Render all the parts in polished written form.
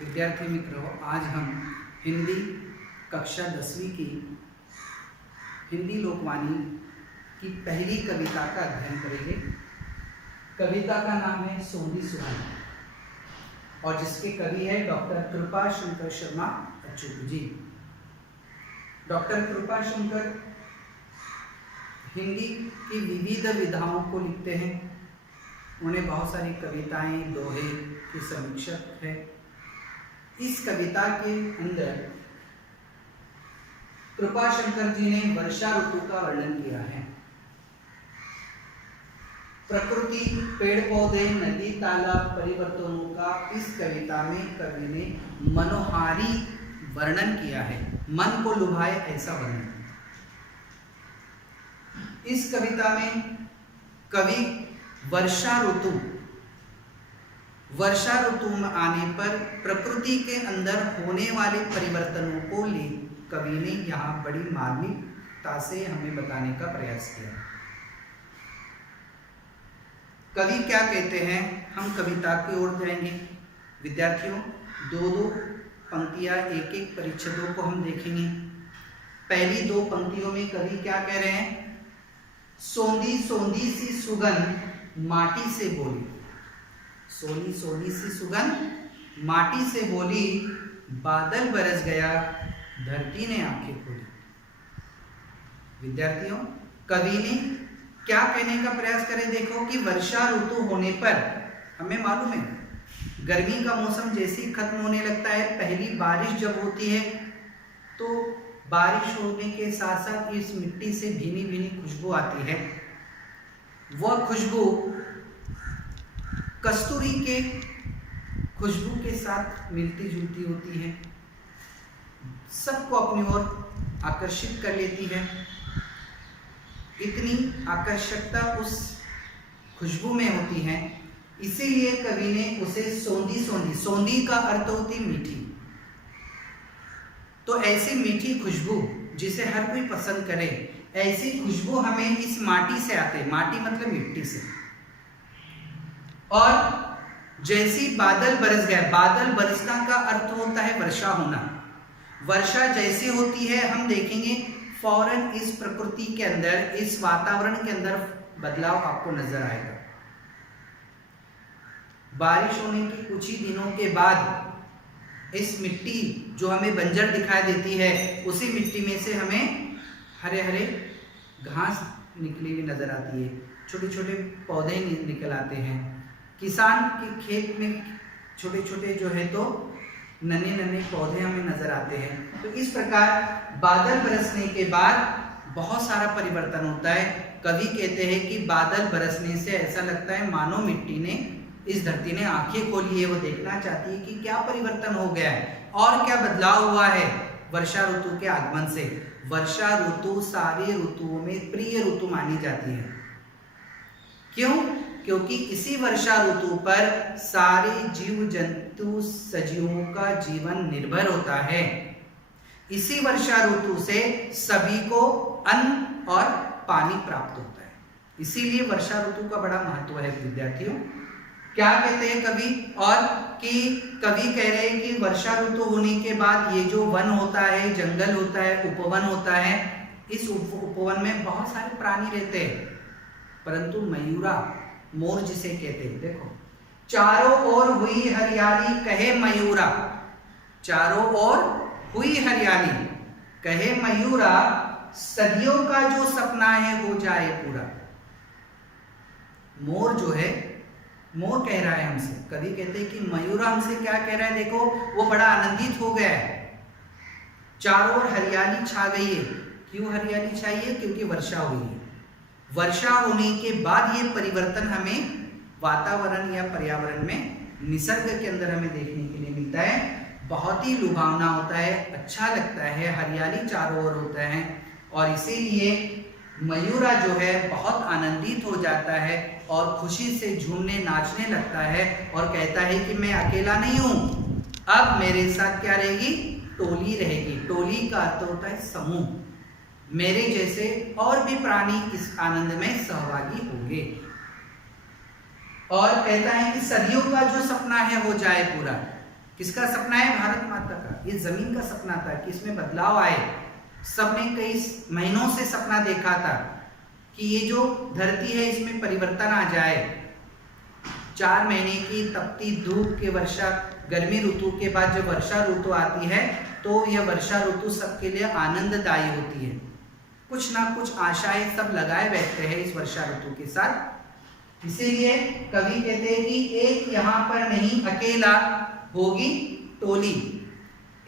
विद्यार्थी मित्रों, आज हम हिंदी कक्षा 10वीं की हिंदी लोकवाणी की पहली कविता का अध्ययन करेंगे। कविता का नाम है सोंधी सुहानी और जिसके कवि है डॉक्टर कृपा शंकर शर्मा अच्युत जी। डॉक्टर कृपा शंकर हिंदी की विविध विधाओं को लिखते हैं। उन्हें बहुत सारी कविताएं, दोहे के समीक्षक है। इस कविता के अंदर कृपा शंकर जी ने वर्षा ऋतु का वर्णन किया है। प्रकृति, पेड़ पौधे, नदी, तालाब, परिवर्तनों का इस कविता में कवि ने मनोहारी वर्णन किया है। मन को लुभाए ऐसा वर्णन। इस कविता में कवि वर्षा ऋतु में आने पर प्रकृति के अंदर होने वाले परिवर्तनों को ले कवि ने यहाँ बड़ी मार्मिकता से हमें बताने का प्रयास किया। कवि क्या कहते हैं, हम कविता की ओर जाएंगे। विद्यार्थियों, दो पंक्तियां एक एक परिच्छेदों को हम देखेंगे। पहली दो पंक्तियों में कवि क्या कह रहे हैं, सोंधी सोंधी सी सुगंध माटी से बोली। सोनी सोनी सी सुगंध माटी से बोली, बादल बरस गया, धरती ने आंखें खोली। विद्यार्थियों, कवि ने क्या कहने का प्रयास करें, देखो कि वर्षा ऋतु होने पर हमें मालूम है गर्मी का मौसम जैसे ही खत्म होने लगता है, पहली बारिश जब होती है तो बारिश होने के साथ साथ इस मिट्टी से भीनी भीनी खुशबू आती है। वह खुशबू कस्तूरी के खुशबू के साथ मिलती जुलती होती है, सबको अपनी ओर आकर्षित कर लेती है। इतनी आकर्षकता उस खुशबू में होती है, इसीलिए कवि ने उसे सोंधी सोंधी, सोंधी का अर्थ होती मीठी। तो ऐसी मीठी खुशबू जिसे हर कोई पसंद करे, ऐसी खुशबू हमें इस माटी से आते। माटी मतलब मिट्टी से। और जैसी बादल बरस गया, बादल बरसना का अर्थ होता है वर्षा होना। वर्षा जैसे होती है हम देखेंगे फौरन इस प्रकृति के अंदर, इस वातावरण के अंदर बदलाव आपको नजर आएगा। बारिश होने के कुछ ही दिनों के बाद इस मिट्टी जो हमें बंजर दिखाई देती है, उसी मिट्टी में से हमें हरे हरे घास निकली हुई नजर आती है, छोटे छोटे पौधे निकल आते हैं। किसान के खेत में छोटे छोटे जो है तो नन्हे नन्हे पौधे हमें नजर आते हैं। तो इस प्रकार बादल बरसने के बाद बहुत सारा परिवर्तन होता है। कवि कहते हैं कि बादल बरसने से ऐसा लगता है मानो मिट्टी ने, इस धरती ने आंखें खोली है। वो देखना चाहती है कि क्या परिवर्तन हो गया है और क्या बदलाव हुआ है वर्षा ऋतु के आगमन से। वर्षा ऋतु सारी ऋतुओं में प्रिय ऋतु मानी जाती है। क्यों? क्योंकि इसी वर्षा ऋतु पर सारे जीव जंतु सजीवों का जीवन निर्भर होता है। इसी वर्षा ऋतु से सभी को अन्न और पानी प्राप्त होता है। इसीलिए वर्षा ऋतु का बड़ा महत्व है। विद्यार्थियों, क्या कहते हैं कवि, और कि कवि कह रहे हैं कि वर्षा ऋतु होने के बाद ये जो वन होता है, जंगल होता है, उपवन होता है, इस उपवन में बहुत सारे प्राणी रहते हैं, परंतु मयूरा, मोर जिसे कहते हैं, देखो चारों ओर हुई हरियाली कहे मयूरा। चारों ओर हुई हरियाली कहे मयूरा, सदियों का जो सपना है हो जाए पूरा। मोर जो है, मोर कह रहा है हमसे, कवि कहते हैं कि मयूरा हमसे क्या कह रहा है, देखो वो बड़ा आनंदित हो गया है, चारों ओर हरियाली छा गई है। क्यों हरियाली छाई है? क्योंकि वर्षा हुई है। वर्षा होने के बाद ये परिवर्तन हमें वातावरण या पर्यावरण में, निसर्ग के अंदर हमें देखने के लिए मिलता है। बहुत ही लुभावना होता है, अच्छा लगता है, हरियाली चारों ओर होता है और इसीलिए मयूरा जो है बहुत आनंदित हो जाता है और खुशी से झूमने नाचने लगता है और कहता है कि मैं अकेला नहीं हूं, अब मेरे साथ क्या रहेगी, टोली रहेगी। टोली का अर्थ होता है समूह। मेरे जैसे और भी प्राणी इस आनंद में सहभागी होंगे। और कहता है कि सदियों का जो सपना है हो जाए पूरा। किसका सपना है? भारत माता का। ये जमीन का सपना था कि इसमें बदलाव आए। सबने कई महीनों से सपना देखा था कि ये जो धरती है इसमें परिवर्तन आ जाए। 4 महीने की तपती धूप के वर्षा गर्मी ऋतु के बाद जब वर्षा ऋतु आती है तो यह वर्षा ऋतु सबके लिए आनंददायी होती है। कुछ ना कुछ आशाएं सब लगाए बैठते हैं इस वर्षा ऋतु के साथ। इसीलिए कवि कहते हैं कि एक यहाँ पर नहीं अकेला होगी टोली,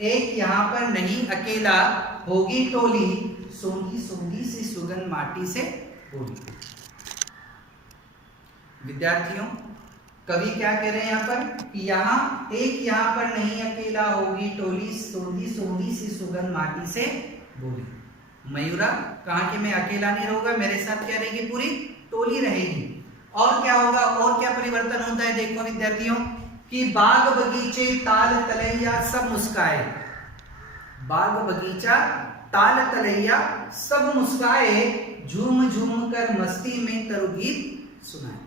एक यहाँ पर नहीं अकेला होगी टोली, सोंधी सोंधी सी सुगंध माटी से होगी। विद्यार्थियों, कवि क्या कह रहे हैं यहाँ पर कि यहाँ पर नहीं अकेला होगी टोली, सोंधी सोंधी सी सुगंध माटी से बोली। मयूरा कहा कि मैं अकेला नहीं रहूंगा, मेरे साथ क्या रहेगी? पूरी टोली रहेगी। और क्या होगा? और क्या परिवर्तन होता है? देखो विद्यार्थियों कि बाग बगीचे ताल तलैया सब मुस्काए, बाग बगीचा ताल तलैया सब मुस्काए, झूम झूम कर मस्ती में तरुगीत सुनाए।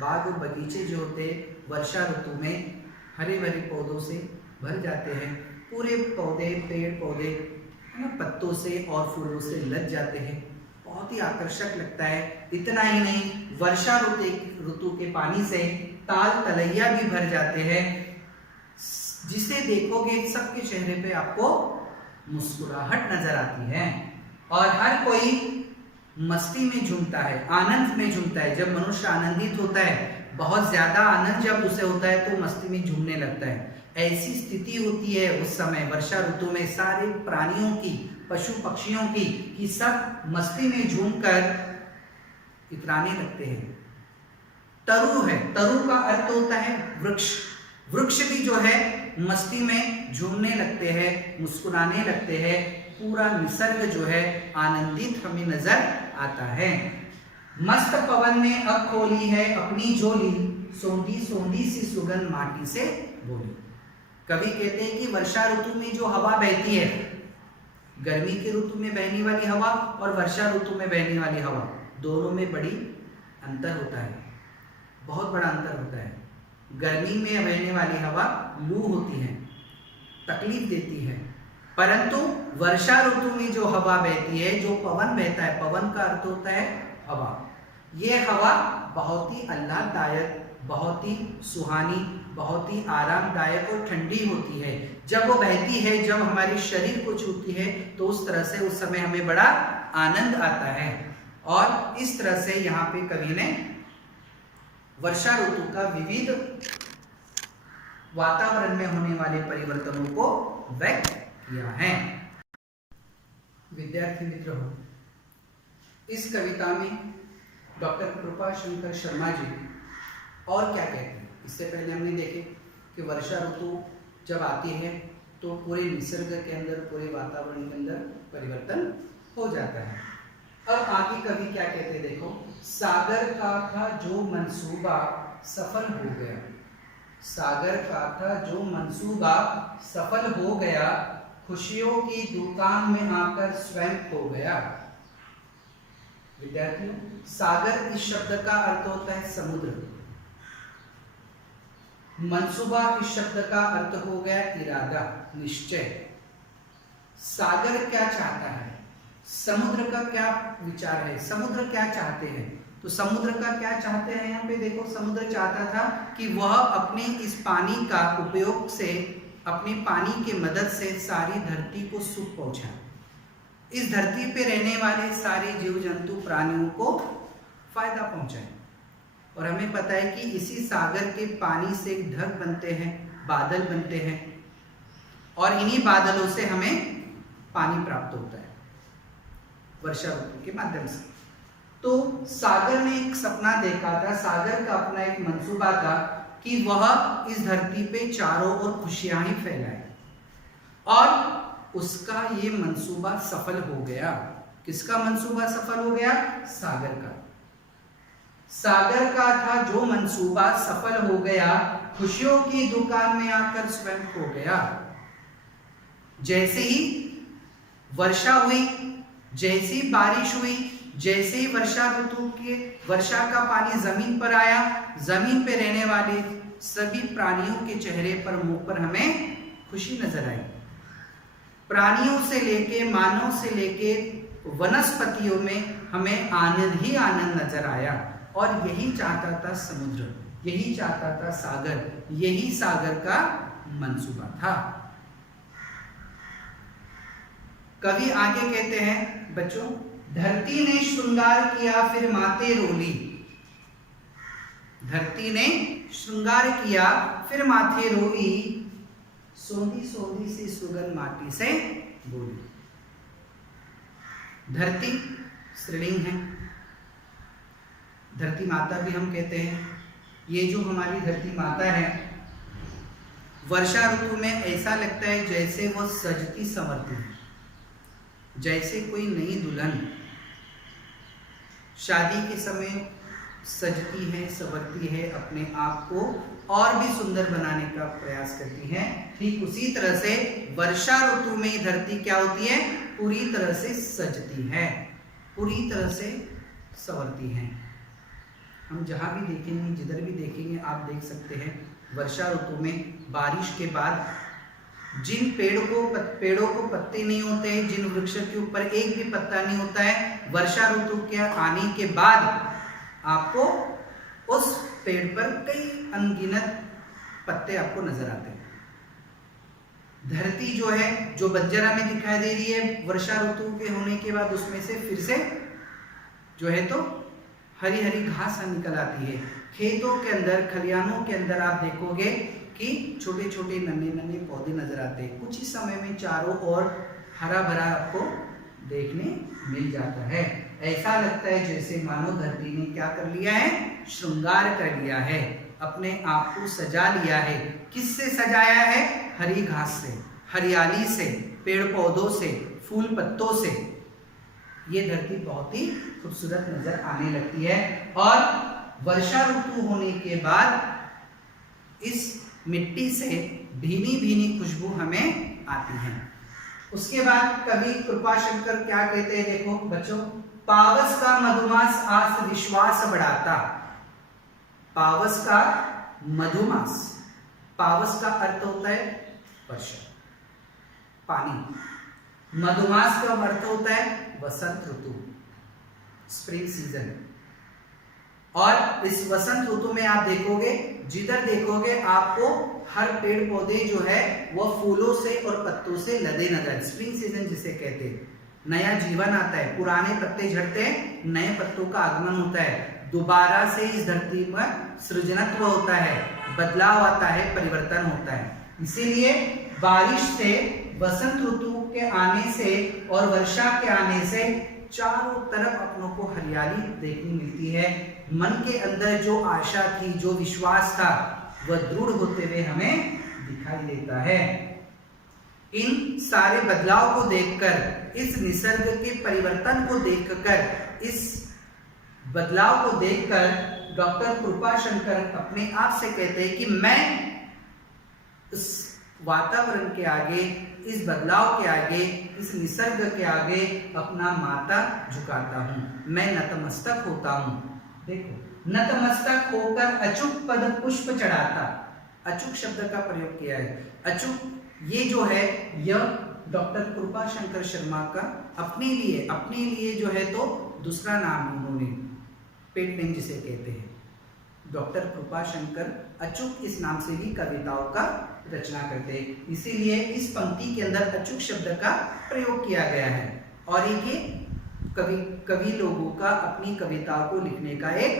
बाग बगीचे जो होते वर्षा ऋतु में हरे भरे पौधों से भर जाते हैं। पूरे पौधे, पेड़ पौधे है ना, पत्तों से और फूलों से लद जाते हैं। बहुत ही आकर्षक लगता है। इतना ही नहीं, वर्षा ऋतु के पानी से ताल तलैया भी भर जाते हैं, जिसे देखोगे सबके चेहरे पे आपको मुस्कुराहट नजर आती है और हर कोई मस्ती में झूमता है, आनंद में झूमता है। जब मनुष्य आनंदित होता है, बहुत ज्यादा आनंद जब उसे होता है तो मस्ती में झूमने लगता है। ऐसी स्थिति होती है उस समय वर्षा ऋतु में सारे प्राणियों की, पशु पक्षियों की, कि सब मस्ती में झूमकर इतराने लगते हैं। तरु है, तरु का अर्थ होता है वृक्ष। वृक्ष भी जो है मस्ती में झूमने लगते हैं, मुस्कुराने लगते हैं। पूरा निसर्ग जो है आनंदित हमें नजर आता है। मस्त पवन ने अब खोली है अपनी झोली, सोंधी सोंधी सी सुगंध माटी से बोली। कवि कहते हैं कि वर्षा ऋतु में जो हवा बहती है, गर्मी के ऋतु में बहने वाली हवा और वर्षा ऋतु में बहने वाली हवा, दोनों में बड़ी अंतर होता है, बहुत बड़ा अंतर होता है। गर्मी में बहने वाली हवा लू होती है, तकलीफ देती है, परंतु वर्षा ऋतु में जो हवा बहती है, जो पवन बहता है, पवन का अर्थ होता है हवा। ये हवा बहुत ही आह्लाददायक, बहुत ही सुहानी, बहुत ही आरामदायक और ठंडी होती है। जब वो बहती है, जब हमारे शरीर को छूती है, तो उस तरह से उस समय हमें बड़ा आनंद आता है। और इस तरह से यहाँ पे कवि ने वर्षा ऋतु का विविध वातावरण में होने वाले परिवर्तनों को व्यक्त किया है। विद्यार्थी मित्रों, इस कविता में डॉक्टर कृपा शंकर शर्मा जी और क्या कहते हैं? इससे पहले हमने देखे कि वर्षा ऋतु जब आती है तो पूरे निसर्ग के अंदर, पूरे वातावरण के अंदर परिवर्तन हो जाता है। अब आगे कवि क्या कहते हैं देखो, सागर का था जो मंसूबा सफल हो गया, सागर का था जो मंसूबा सफल हो गया, खुशियों की दुकान में आकर स्वयं खो गया। विद्यार्थियों, सागर इस शब्द का अर्थ होता है समुद्र, मंसूबा इस शब्द का अर्थ हो गया इरादा, निश्चय। सागर क्या चाहता है, समुद्र का क्या विचार है, समुद्र क्या चाहते हैं? तो समुद्र का क्या चाहते हैं? यहाँ पे देखो, समुद्र चाहता था कि वह अपने इस पानी का उपयोग से, अपने पानी की मदद से सारी धरती को सुख पहुंचाए, इस धरती पे रहने वाले सारे जीव जंतु प्राणियों को फायदा पहुंचाए। और हमें पता है कि इसी सागर के पानी से ढग बनते हैं, बादल बनते हैं, और इन्हीं बादलों से हमें पानी प्राप्त होता है वर्षा ऋतु के माध्यम से। तो सागर ने एक सपना देखा था, सागर का अपना एक मंसूबा था कि वह इस धरती पे चारों ओर खुशियां ही फैलाए, और उसका ये मंसूबा सफल हो गया। किसका मंसूबा सफल हो गया? सागर का। सागर का था जो मंसूबा सफल हो गया, खुशियों की दुकान में आकर स्वयं खो गया। जैसे ही वर्षा हुई, जैसी बारिश हुई, जैसे ही वर्षा ऋतु के वर्षा का पानी जमीन पर आया, जमीन पे रहने वाले सभी प्राणियों के चेहरे पर, मुंह पर हमें खुशी नजर आई। प्राणियों से लेके, मानव से लेके वनस्पतियों में हमें आनंद ही आनंद नजर आया। और यही चाहता था समुद्र, यही चाहता था सागर, यही सागर का मंसूबा था। कवि आगे कहते हैं बच्चों, धरती ने श्रृंगार किया फिर माते रोली। धरती ने श्रृंगार किया फिर माथे रोई, सोंधी सोंधी सी सुगंध माटी से बोली। धरती स्त्रीलिंग है, धरती माता भी हम कहते हैं। ये जो हमारी धरती माता है, वर्षा ऋतु में ऐसा लगता है जैसे वो सजती संवरती है, जैसे कोई नई दुल्हन शादी के समय सजती है, संवरती है, अपने आप को और भी सुंदर बनाने का प्रयास करती है। ठीक उसी तरह से वर्षा ऋतु में धरती क्या होती है, पूरी तरह से सजती है, पूरी तरह से संवरती है। हम जहाँ भी देखेंगे, जिधर भी देखेंगे, आप देख सकते हैं वर्षा ऋतु में बारिश के बाद जिन पेड़ों को पत्ते नहीं होते हैं, जिन वृक्ष के ऊपर एक भी पत्ता नहीं होता है, वर्षा ऋतु के आने के बाद आपको उस पेड़ पर कई अनगिनत पत्ते आपको नजर आते हैं। धरती जो है, जो बंजर हमें दिखाई दे रही है, वर्षा ऋतु के होने के बाद उसमें से फिर से जो है तो हरी हरी घास निकल आती है। खेतों के अंदर, खलिहानों के अंदर आप देखोगे कि छोटे छोटे नन्हे नन्हे पौधे नजर आते हैं। कुछ ही समय में चारों ओर हरा भरा आपको देखने मिल जाता है। ऐसा लगता है जैसे मानो धरती ने क्या कर लिया है, श्रृंगार कर लिया है, अपने आप को सजा लिया है। किससे सजाया है? हरी घास से, हरियाली से, पेड़ पौधों से, फूल पत्तों से। ये धरती बहुत ही खूबसूरत नजर आने लगती है। और वर्षा ऋतु होने के बाद इस मिट्टी से भीनी भीनी खुशबू हमें आती है। उसके बाद कवि कृपाशंकर क्या कहते हैं, देखो बच्चों, पावस का मधुमास आस विश्वास बढ़ाता। पावस का मधुमास, पावस का अर्थ होता है वर्षा, पानी। मधुमास का अर्थ होता है वसंत ऋतु, स्प्रिंग सीजन। और इस वसंत ऋतु में आप देखोगे, जिधर देखोगे आपको हर पेड़ पौधे जो है वह फूलों से और पत्तों से लदे नजर। स्प्रिंग सीजन जिसे कहते हैं, नया जीवन आता है, पुराने पत्ते झड़ते हैं, नए पत्तों का आगमन होता है, दोबारा से इस धरती पर सृजनत्व होता है, बदलाव आता है, परिवर्तन होता है। इसीलिए बारिश से, वसंत ऋतु के आने से और वर्षा के आने से चारों तरफ अपनों को हरियाली देखने मिलती है। मन के अंदर जो आशा थी, जो विश्वास था, वह दृढ़ होते हुए हमें दिखाई देता है। इन सारे बदलाव को देखकर, इस निसर्ग के परिवर्तन को देखकर, इस बदलाव को देखकर डॉक्टर कृपाशंकर अपने आप से कहते हैं कि मैं इस वातावरण के आगे, इस बदलाव के आगे, इस निसर्ग के आगे अपना माथा झुकाता हूं, मैं नतमस्तक होता हूं। देखो, नतमस्तक होकर अचूक पद पुष्प चढ़ाता। अचूक शब्द का प्रयोग किया है। अचूक ये जो है, यह डॉक्टर कृपाशंकर शर्मा का अपने लिए जो है तो दूसरा नाम उन्होंने, पेट नेम जिसे कहते हैं। डॉक्टर कृपाशंकर अचूक इस नाम से भी कविताओं का रचना करते हैं। इसीलिए इस पंक्ति के अंदर अचूक शब्द का प्रयोग किया गया है। और ये कवि लोगों का अपनी कविताओं को लिखने का एक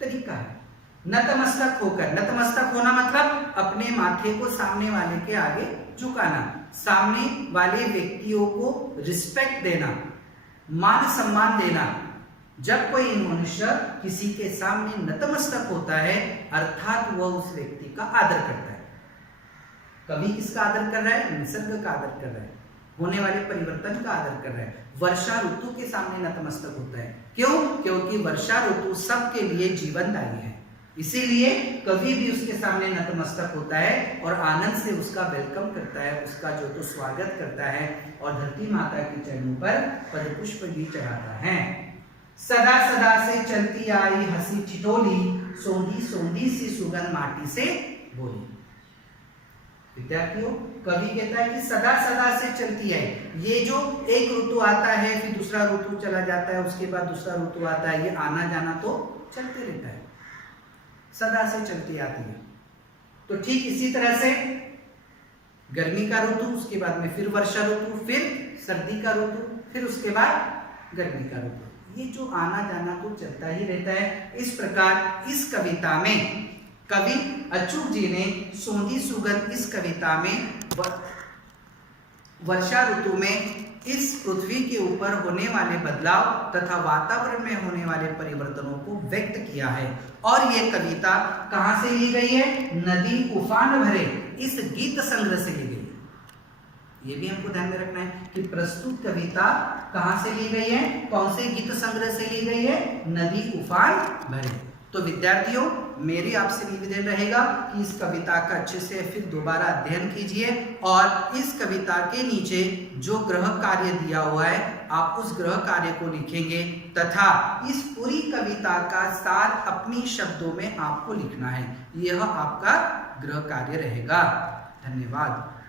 तरीका है। नतमस्तक होकर, नतमस्तक होना मतलब अपने माथे को सामने वाले के आगे झुकाना, सामने वाले व्यक्तियों को रिस्पेक्ट देना, मान सम्मान देना। जब कोई मनुष्य किसी के सामने नतमस्तक होता है, अर्थात वह उस व्यक्ति का आदर करता है। कवि किसका आदर कर रहा है? निसर्ग का आदर कर रहा है, होने वाले परिवर्तन का आदर कर रहा है। वर्षा ऋतु के सामने नतमस्तक होता है। क्यों? क्योंकि वर्षा ऋतु सबके लिए जीवनदायी है। इसीलिए कवि भी उसके सामने नतमस्तक होता है और आनंद से उसका वेलकम करता है, उसका जो तो स्वागत करता है और धरती माता के चरणों पर पदपुष्प भी चढ़ाता है। सदा सदा से चलती आई हंसी ठिठोली, सोंधी सोंधी सी सुगंध माटी से बोली। विद्यार्थियों, कवि कहता है कि सदा सदा से चलती है। ये जो एक ऋतु आता है, फिर दूसरा ऋतु चला जाता है, उसके बाद दूसरा ऋतु आता है, ये आना जाना तो चलते रहता है, सदा से चलती आती है। तो ठीक इसी तरह से गर्मी का ऋतु, उसके बाद में फिर वर्षा ऋतु, फिर सर्दी का ऋतु, फिर उसके बाद गर्मी का ऋतु, ये जो आना जाना तो चलता ही रहता है। इस प्रकार इस कविता में कवि अच्युत जी ने सोंधी सुगंध इस कविता में वर्षा ऋतु में इस पृथ्वी के ऊपर होने वाले बदलाव तथा वातावरण में होने वाले परिवर्तनों को व्यक्त किया है। और ये कविता कहां से ली गई है? नदी उफान भरे इस गीत संग्रह से ली गई है। ये भी हमको ध्यान में रखना है कि प्रस्तुत कविता कहां से ली गई है, कौन से गीत संग्रह से ली गई है? नदी उफान भरे। तो विद्यार्थियों, मेरी आपसे निवेदन रहेगा कि इस कविता का अच्छे से फिर दोबारा अध्ययन कीजिए और इस कविता के नीचे जो गृह कार्य दिया हुआ है, आप उस गृह कार्य को लिखेंगे तथा इस पूरी कविता का सार अपनी शब्दों में आपको लिखना है। यह आपका गृह कार्य रहेगा। धन्यवाद।